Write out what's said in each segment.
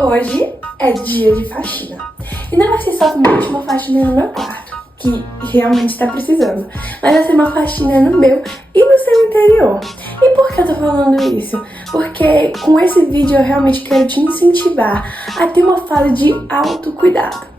Hoje é dia de faxina. E não vai ser somente uma faxina no meu quarto, que realmente está precisando, mas vai ser uma faxina no meu e no seu interior. E por que eu tô falando isso? Porque com esse vídeo eu realmente quero te incentivar a ter uma fase de autocuidado.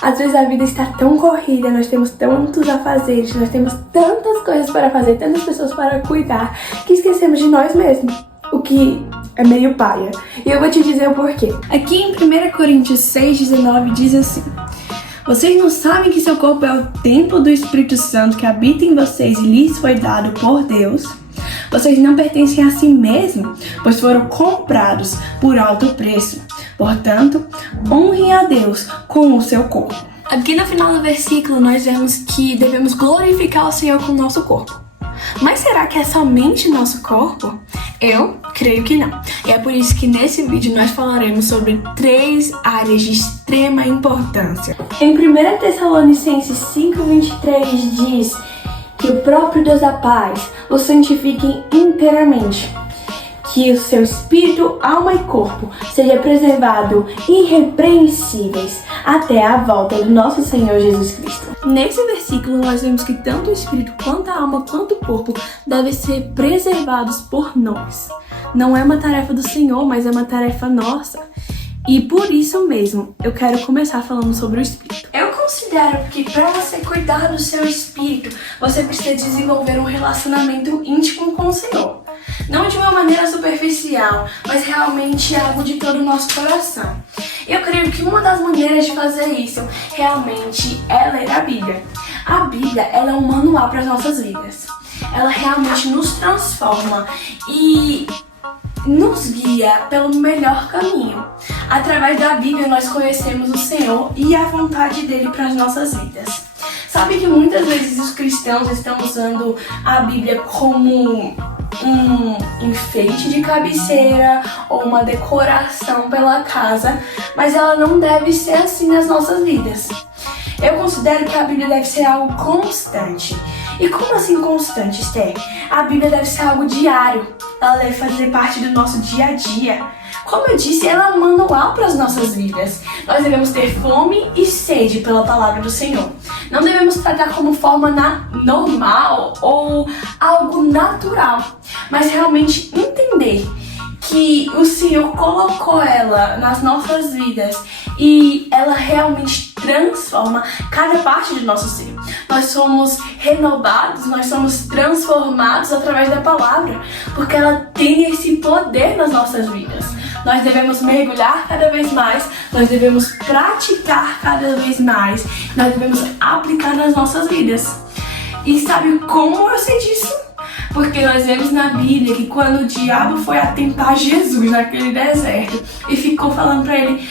Às vezes a vida está tão corrida, nós temos tantos afazeres, nós temos tantas coisas para fazer, tantas pessoas para cuidar, que esquecemos de nós mesmos, o que é meio paia. E eu vou te dizer o porquê. Aqui em 1 Coríntios 6,19 diz assim: vocês não sabem que seu corpo é o templo do Espírito Santo que habita em vocês e lhes foi dado por Deus? Vocês não pertencem a si mesmos, pois foram comprados por alto preço. Portanto, honrem a Deus com o seu corpo. Aqui no final do versículo nós vemos que devemos glorificar o Senhor com o nosso corpo. Mas será que é somente nosso corpo? Eu creio que não. E é por isso que nesse vídeo nós falaremos sobre 3 áreas de extrema importância. Em 1 Tessalonicenses 5:23 diz que o próprio Deus da paz o santifique inteiramente, que o seu espírito, alma e corpo seja preservado irrepreensíveis até a volta do nosso Senhor Jesus Cristo. Nesse versículo nós vemos que tanto o espírito quanto a alma quanto o corpo devem ser preservados por nós. Não é uma tarefa do Senhor, mas é uma tarefa nossa. E por isso mesmo eu quero começar falando sobre o espírito. Eu considero que para você cuidar do seu espírito, você precisa desenvolver um relacionamento íntimo com o Senhor. Não de uma maneira superficial, mas realmente algo de todo o nosso coração. Eu creio que uma das maneiras de fazer isso realmente é ler a Bíblia. A Bíblia, ela é um manual para as nossas vidas. Ela realmente nos transforma e nos guia pelo melhor caminho. Através da Bíblia nós conhecemos o Senhor e a vontade dele para as nossas vidas. Sabe que muitas vezes os cristãos estão usando a Bíblia como um enfeite de cabeceira ou uma decoração pela casa, mas ela não deve ser assim nas nossas vidas. Eu considero que a Bíblia deve ser algo constante. E como assim constante, Esther? A Bíblia deve ser algo diário. Ela deve fazer parte do nosso dia a dia. Como eu disse, ela é um manual para as nossas vidas. Nós devemos ter fome e sede pela palavra do Senhor. Não devemos tratar como forma normal ou algo natural, mas realmente entender que o Senhor colocou ela nas nossas vidas e ela realmente transforma cada parte do nosso ser. Nós somos renovados, nós somos transformados através da palavra, porque ela tem esse poder nas nossas vidas. Nós devemos mergulhar cada vez mais, nós devemos praticar cada vez mais, nós devemos aplicar nas nossas vidas. E sabe como eu sei disso? Porque nós vemos na Bíblia que quando o diabo foi a tentar Jesus naquele deserto e ficou falando pra ele: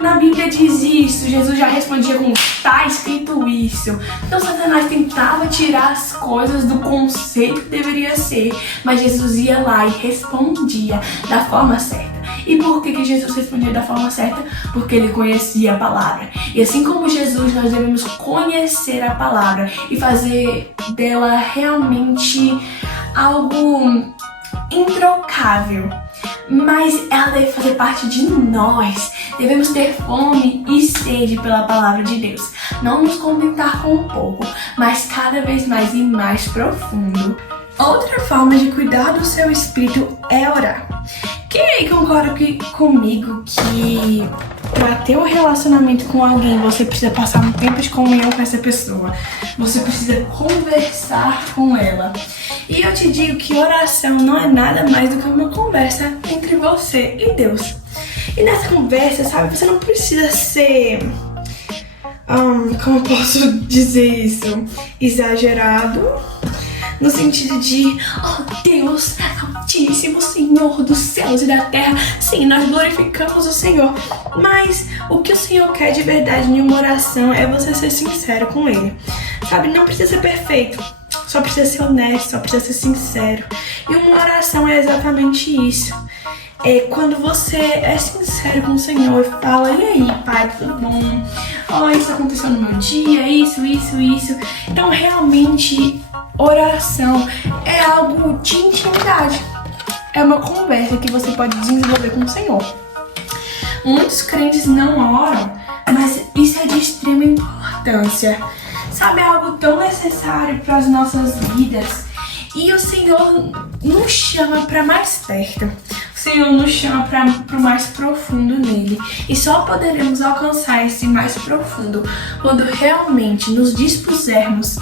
na Bíblia diz isso, Jesus já respondia com: tá escrito isso. Então Satanás tentava tirar as coisas do conceito que deveria ser, mas Jesus ia lá e respondia da forma certa. E por que Jesus respondia da forma certa? Porque ele conhecia a palavra. E assim como Jesus, nós devemos conhecer a palavra e fazer dela realmente algo introcável. Mas ela deve fazer parte de nós. Devemos ter fome e sede pela palavra de Deus. Não nos contentar com um pouco, mas cada vez mais e mais profundo. Outra forma de cuidar do seu espírito é orar. Quem aí concorda comigo que para ter um relacionamento com alguém você precisa passar um tempo de comunhão com essa pessoa? Você precisa conversar com ela. E eu te digo que oração não é nada mais do que uma conversa entre você e Deus. E nessa conversa, sabe, você não precisa ser, como eu posso dizer isso, exagerado. No sentido de, Deus, Altíssimo, Senhor dos céus e da terra. Sim, nós glorificamos o Senhor. Mas o que o Senhor quer de verdade em uma oração é você ser sincero com Ele. Sabe, não precisa ser perfeito. Só precisa ser honesto, só precisa ser sincero. E uma oração é exatamente isso. É quando você é sincero com o Senhor e fala: e aí, Pai, tudo bom? Isso aconteceu no meu dia, isso. Então, realmente, oração é algo de intimidade. É uma conversa que você pode desenvolver com o Senhor. Muitos crentes não oram, mas isso é de extrema importância. Sabe, é algo tão necessário para as nossas vidas. E o Senhor nos chama para mais perto. O Senhor nos chama para o mais profundo nele. E só poderemos alcançar esse mais profundo quando realmente nos dispusermos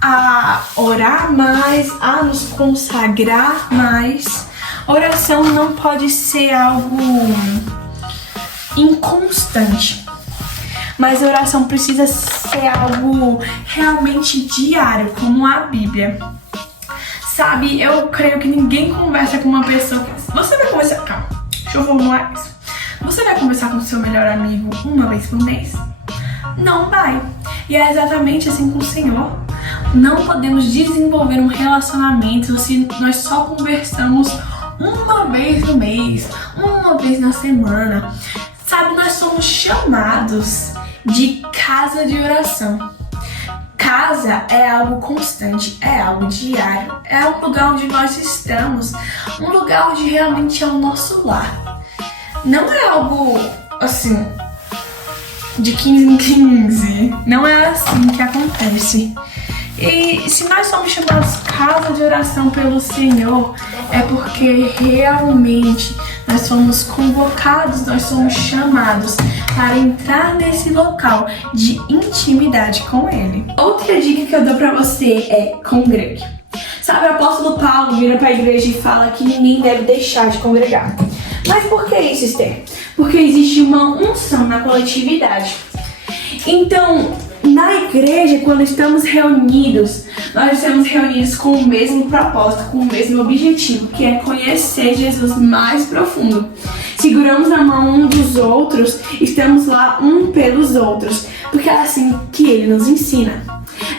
a orar mais, a nos consagrar mais. Oração não pode ser algo inconstante, mas a oração precisa ser algo realmente diário, como a Bíblia. Sabe, eu creio que ninguém conversa com uma pessoa que... Você vai conversar... Calma, deixa eu formular isso. Você vai conversar com o seu melhor amigo uma vez por mês? Não vai. E é exatamente assim com o Senhor. Não podemos desenvolver um relacionamento se nós só conversamos uma vez no mês, uma vez na semana. Sabe, nós somos chamados de casa de oração. Casa é algo constante, é algo diário, é um lugar onde nós estamos, um lugar onde realmente é o nosso lar. Não é algo assim, de 15 em 15, não é assim que acontece. E se nós somos chamados casa de oração pelo Senhor, é porque realmente nós somos convocados, nós somos chamados para entrar nesse local de intimidade com Ele. Outra dica que eu dou para você é congregue. Sabe, o apóstolo Paulo vira para a igreja e fala que ninguém deve deixar de congregar. Mas por que isso, Esther? Porque existe uma unção na coletividade. Então, na igreja, quando estamos reunidos, nós estamos reunidos com o mesmo propósito, com o mesmo objetivo, que é conhecer Jesus mais profundo. Seguramos a mão um dos outros, estamos lá um pelos outros, porque é assim que ele nos ensina.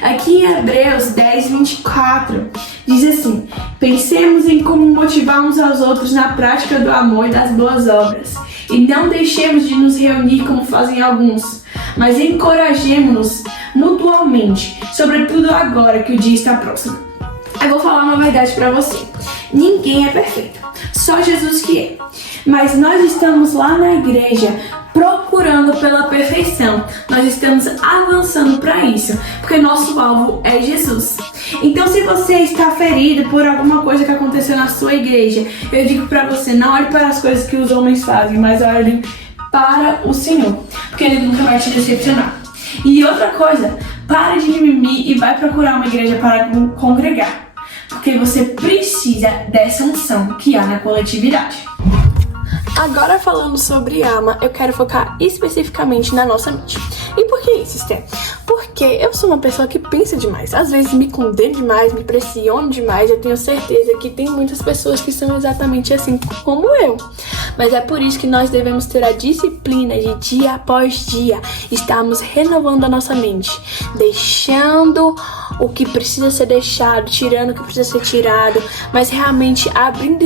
Aqui em Hebreus 10, 24, diz assim: pensemos em como motivar uns aos outros na prática do amor e das boas obras, e não deixemos de nos reunir como fazem alguns, mas encorajemo-nos mutuamente, sobretudo agora que o dia está próximo. Eu vou falar uma verdade pra você. Ninguém é perfeito, só Jesus que é. Mas nós estamos lá na igreja procurando pela perfeição. Nós estamos avançando para isso, porque nosso alvo é Jesus. Então, se você está ferido por alguma coisa que aconteceu na sua igreja, eu digo pra você, não olhe para as coisas que os homens fazem, mas olhe para o Senhor, porque Ele nunca vai te decepcionar. E outra coisa, para de mimimi e vai procurar uma igreja para congregar, porque você precisa dessa unção que há na coletividade. Agora, falando sobre alma, eu quero focar especificamente na nossa mente. E por que isso, Esther? Porque eu sou uma pessoa que pensa demais. Às vezes me condeno demais, me pressiono demais. Eu tenho certeza que tem muitas pessoas que são exatamente assim como eu. Mas é por isso que nós devemos ter a disciplina de dia após dia estarmos renovando a nossa mente, deixando o que precisa ser deixado, tirando o que precisa ser tirado, mas realmente abrindo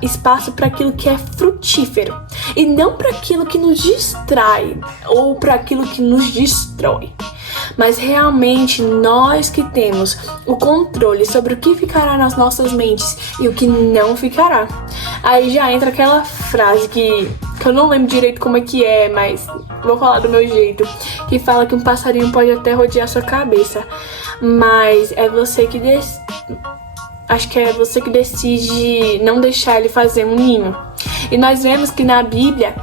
espaço para aquilo que é frutífero e não para aquilo que nos distrai ou para aquilo que nos destrói. Mas realmente nós que temos o controle sobre o que ficará nas nossas mentes e o que não ficará. Aí já entra aquela frase que eu não lembro direito como é que é, mas vou falar do meu jeito, que fala que um passarinho pode até rodear sua cabeça, mas é você que acho que é você que decide não deixar ele fazer um ninho. E nós vemos que na Bíblia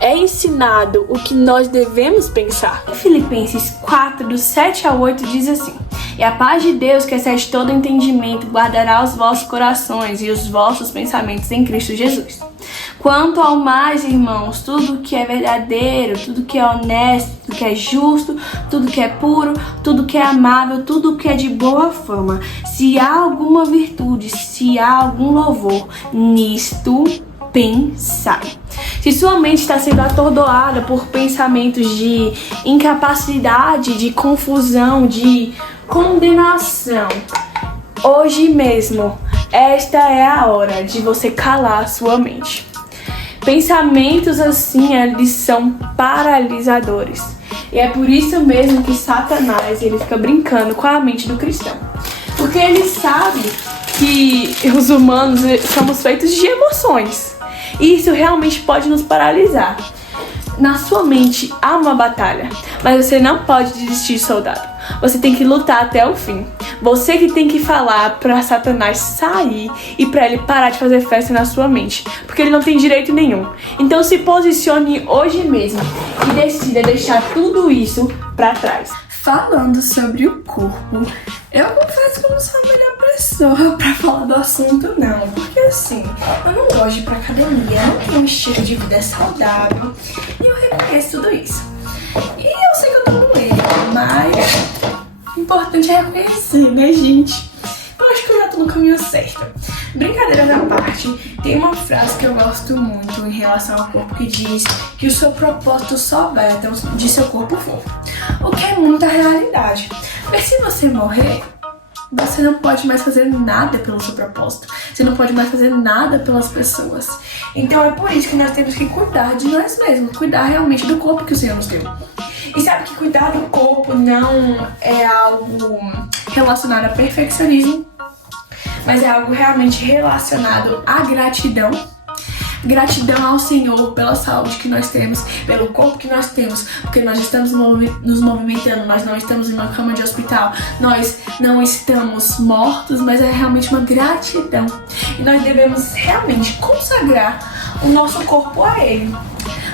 é ensinado o que nós devemos pensar. Filipenses 4, do 7 ao 8 diz assim: e a paz de Deus, que excede todo entendimento, guardará os vossos corações e os vossos pensamentos em Cristo Jesus. Quanto ao mais, irmãos, tudo que é verdadeiro, tudo que é honesto, tudo que é justo, tudo que é puro, tudo que é amável, tudo que é de boa fama, se há alguma virtude, se há algum louvor, nisto pensai. Se sua mente está sendo atordoada por pensamentos de incapacidade, de confusão, de condenação, hoje mesmo, esta é a hora de você calar a sua mente. Pensamentos assim, eles são paralisadores. E é por isso mesmo que Satanás, ele fica brincando com a mente do cristão. Porque ele sabe que os humanos somos feitos de emoções. E isso realmente pode nos paralisar. na sua mente há uma batalha, mas você não pode desistir, soldado. Você tem que lutar até o fim. Você que tem que falar pra Satanás sair e pra ele parar de fazer festa na sua mente, porque ele não tem direito nenhum. Então se posicione hoje mesmo e decida deixar tudo isso pra trás. Falando sobre o corpo, eu confesso que eu não sou a melhor pessoa pra falar do assunto, não. Porque assim, eu não gosto de ir pra academia, eu não tenho um estilo de vida saudável e eu reconheço tudo isso. E eu sei que eu tô no erro, mas o importante é reconhecer, né, gente? Eu acho que eu já tô no caminho certo. Brincadeira da parte, tem uma frase que eu gosto muito em relação ao corpo que diz que o seu propósito só vai até onde seu corpo for. O que é muita realidade. Mas se você morrer, você não pode mais fazer nada pelo seu propósito. Você não pode mais fazer nada pelas pessoas. Então é por isso que nós temos que cuidar de nós mesmos. Cuidar realmente do corpo que o Senhor nos deu. E sabe que cuidar do corpo não é algo relacionado a perfeccionismo, mas é algo realmente relacionado à gratidão. Gratidão ao Senhor pela saúde que nós temos, pelo corpo que nós temos, porque nós estamos nos movimentando, nós não estamos em uma cama de hospital, nós não estamos mortos, mas é realmente uma gratidão. E nós devemos realmente consagrar o nosso corpo a Ele.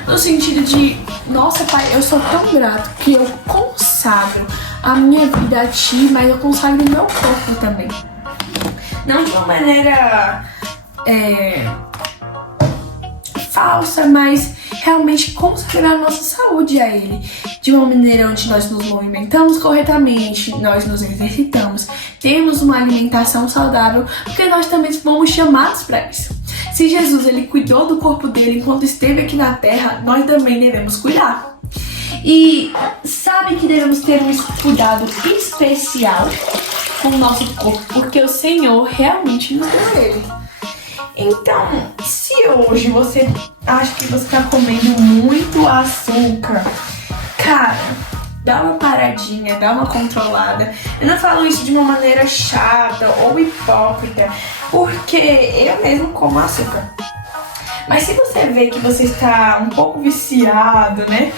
No sentido de, nossa Pai, eu sou tão grato que eu consagro a minha vida a Ti, mas eu consagro o meu corpo também. Não de uma maneira falsa, mas realmente consagrar a nossa saúde a Ele. De uma maneira onde nós nos movimentamos corretamente, nós nos exercitamos, temos uma alimentação saudável, porque nós também fomos chamados para isso. Se Jesus ele cuidou do corpo dele enquanto esteve aqui na terra, nós também devemos cuidar. E sabe que devemos ter um cuidado especial com o nosso corpo, porque o Senhor realmente nos deu ele. Então, se hoje você acha que você está comendo muito açúcar, cara, dá uma paradinha, dá uma controlada. Eu não falo isso de uma maneira chata ou hipócrita, porque eu mesmo como açúcar. Mas se você vê que você está um pouco viciado, né,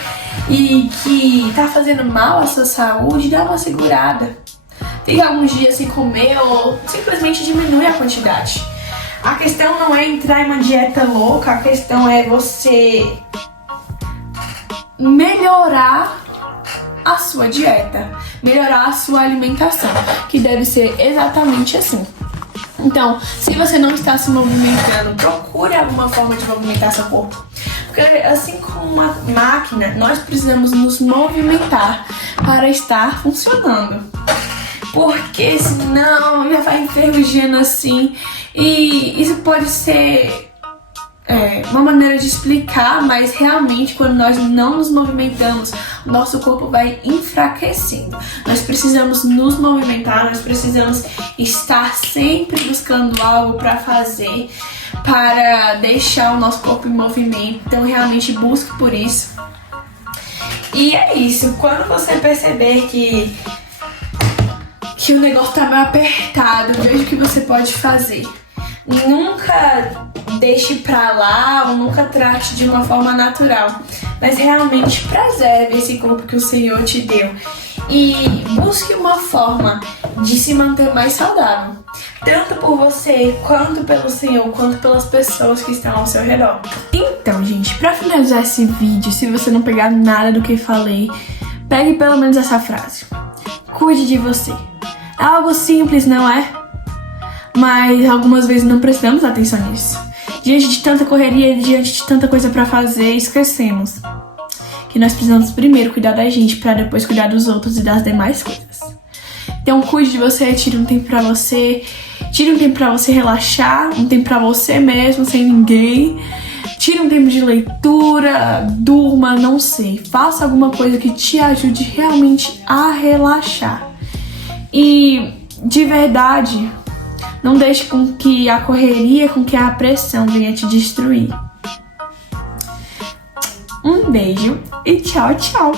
e que está fazendo mal à sua saúde, dá uma segurada. Fica alguns dias sem comer ou simplesmente diminui a quantidade. A questão não é entrar em uma dieta louca, a questão é você melhorar a sua dieta, melhorar a sua alimentação, que deve ser exatamente assim. Então, se você não está se movimentando, procure alguma forma de movimentar seu corpo. Porque assim como uma máquina, nós precisamos nos movimentar para estar funcionando. Porque senão já vai enferrujando assim. E isso pode ser uma maneira de explicar, mas realmente quando nós não nos movimentamos, o nosso corpo vai enfraquecendo. Nós precisamos nos movimentar, nós precisamos estar sempre buscando algo para fazer, para deixar o nosso corpo em movimento. Então realmente busque por isso. E é isso, quando você perceber que o negócio tá meio apertado, veja o que você pode fazer. Nunca deixe pra lá ou nunca trate de uma forma natural, mas realmente preserve esse corpo que o Senhor te deu e busque uma forma de se manter mais saudável, tanto por você, quanto pelo Senhor, quanto pelas pessoas que estão ao seu redor. Então, gente, pra finalizar esse vídeo, se você não pegar nada do que falei, pegue pelo menos essa frase: cuide de você. É algo simples, não é? Mas algumas vezes não prestamos atenção nisso. Diante de tanta correria, diante de tanta coisa pra fazer, esquecemos que nós precisamos primeiro cuidar da gente pra depois cuidar dos outros e das demais coisas. Então cuide de você, tire um tempo pra você, tire um tempo pra você relaxar, um tempo pra você mesmo, sem ninguém. Tire um tempo de leitura, durma, não sei. Faça alguma coisa que te ajude realmente a relaxar. E de verdade, não deixe com que a correria, com que a pressão venha te destruir. Um beijo e tchau, tchau!